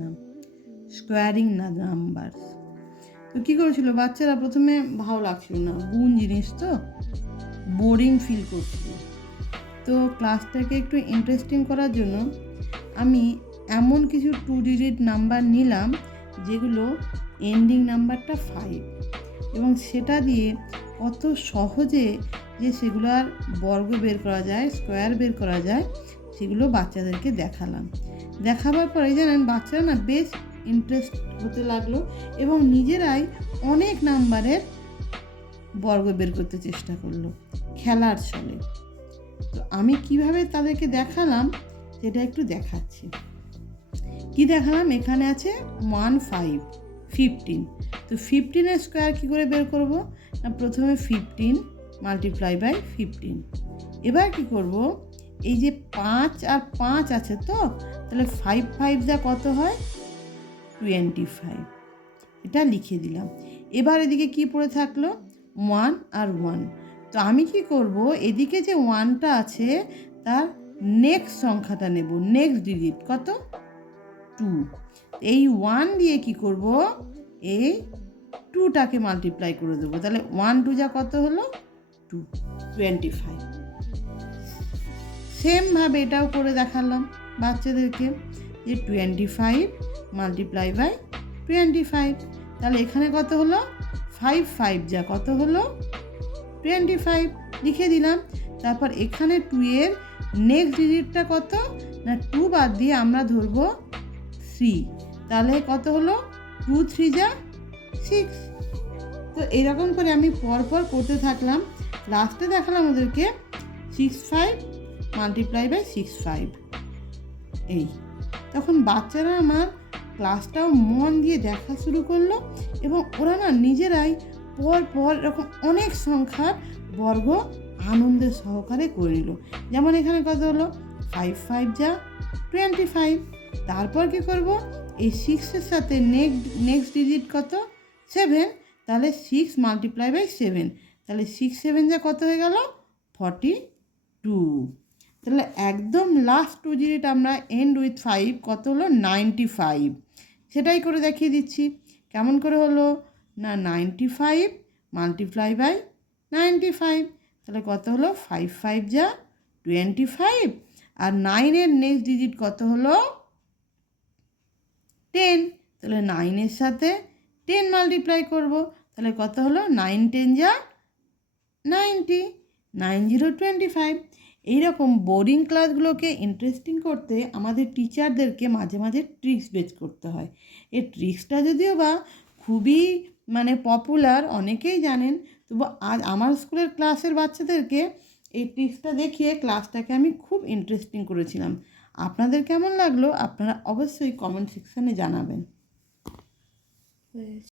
নাম squaring number. তো কী করেছিল বাচ্চারা, প্রথমে ভালো লাগছিল না, গুণ জিনিস তো বোরিং ফিল করছিল। তো ক্লাসটাকে একটু ইন্টারেস্টিং করার জন্য আমি এমন কিছু 2 ডিজিট নাম্বার নিলাম যেগুলো এন্ডিং নাম্বারটা 5, এবং সেটা দিয়ে কত সহজে যে সেগুলো আর বর্গ বের করা যায়, স্কোয়ার বের করা যায়, সেগুলো বাচ্চাদেরকে দেখালাম। দেখাবার পরে জানেন বাচ্চারা না বেশ ইন্টারেস্ট হতে লাগলো এবং নিজেরাই অনেক নাম্বারের বর্গ বের করতে চেষ্টা করলো খেলার ছলে। তো আমি কিভাবে তাদেরকে দেখালাম সেটা একটু দেখাচ্ছি। কি দেখালাম, এখানে আছে 1 5 15। তো 15-এর স্কোয়ার কী করে বের করব না, প্রথমে 15 মাল্টিপ্লাই বাই 15। এবার কি করব, এই যে 5 আর 5 আছে তো, তাহলে 5 5 যা কত হয় 25, এটা লিখে দিলাম। এবার এদিকে কি পড়ে থাকলো 1 আর 1। তো আমি কি করব, এদিকে যে 1টা আছে তার নেক্সট সংখ্যাটা নেব, নেক্সট ডিজিট কত 2। এই 1 দিয়ে কি করব, এই 2টাকে মাল্টিপ্লাই করে দেবো, তাহলে 1 2 যা কত হলো 2, 25। সেমভাবে এটাও করে দেখালাম বাচ্চাদেরকে যে 25 মাল্টিপ্লাই বাই 25, তাহলে এখানে কত হলো 5 5 যা কত হলো 25, লিখে দিলাম। তারপর এখানে 2 এর নেক্সট ডিজিটটা কত না 2 বাদ দিয়ে আমরা ধরবো 3, তাহলে কত হলো 2 3 যা 6। তো এরকম করে আমি পরপর করতে থাকলাম, লাস্টে দেখালাম ওদেরকে 6 5 মাল্টিপ্লাই বাই 6 5। এই তখন বাচ্চারা আমার ক্লাসটাও মন দিয়ে দেখা শুরু করলো এবং ওরা না নিজেরাই পর পর এরকম অনেক সংখ্যার বর্গ আনন্দের সহকারে করে নিল। যেমন এখানে কত হলো 5 5 যা 25। তারপর কি করব, এই 6-এর সাথে নেক্সট ডিজিট কত 7, তাহলে 6 মাল্টিপ্লাই বাই 7, তাহলে 6 7 যা কত হয়ে গেল 42। তাহলে একদম লাস্ট 2 ডিজিট আমরা এন্ড উইথ 5 কত হলো 95, সেটাই করে দেখিয়ে দিচ্ছি। কেমন করে হলো না 95 মাল্টিপ্লাই বাই 95, তাহলে কত হলো 5 5 যা 25, আর 9-এর নেক্সট ডিজিট কত হলো 10, তাহলে 9-এর সাথে 10 মাল্টিপ্লাই করব, তাহলে কত হলো 9 10 যা 90, 90 25। এইরকম বোরিং ক্লাসগুলোকে ইন্টারেস্টিং করতে আমাদের টিচারদেরকে মাঝে মাঝে ট্রিক্স বের করতে হয়। এই ট্রিক্সটা যদিও বা খুবই পপুলার, অনেকেই জানেন, তবু আজ আমার স্কুলের ক্লাসের বাচ্চাদেরকে এই ট্রিক্সটা দেখিয়ে ক্লাসটাকে আমি খুব ইন্টারেস্টিং করেছিলাম। আপনাদের কেমন লাগলো আপনারা অবশ্যই কমেন্ট সেকশানে জানাবেন।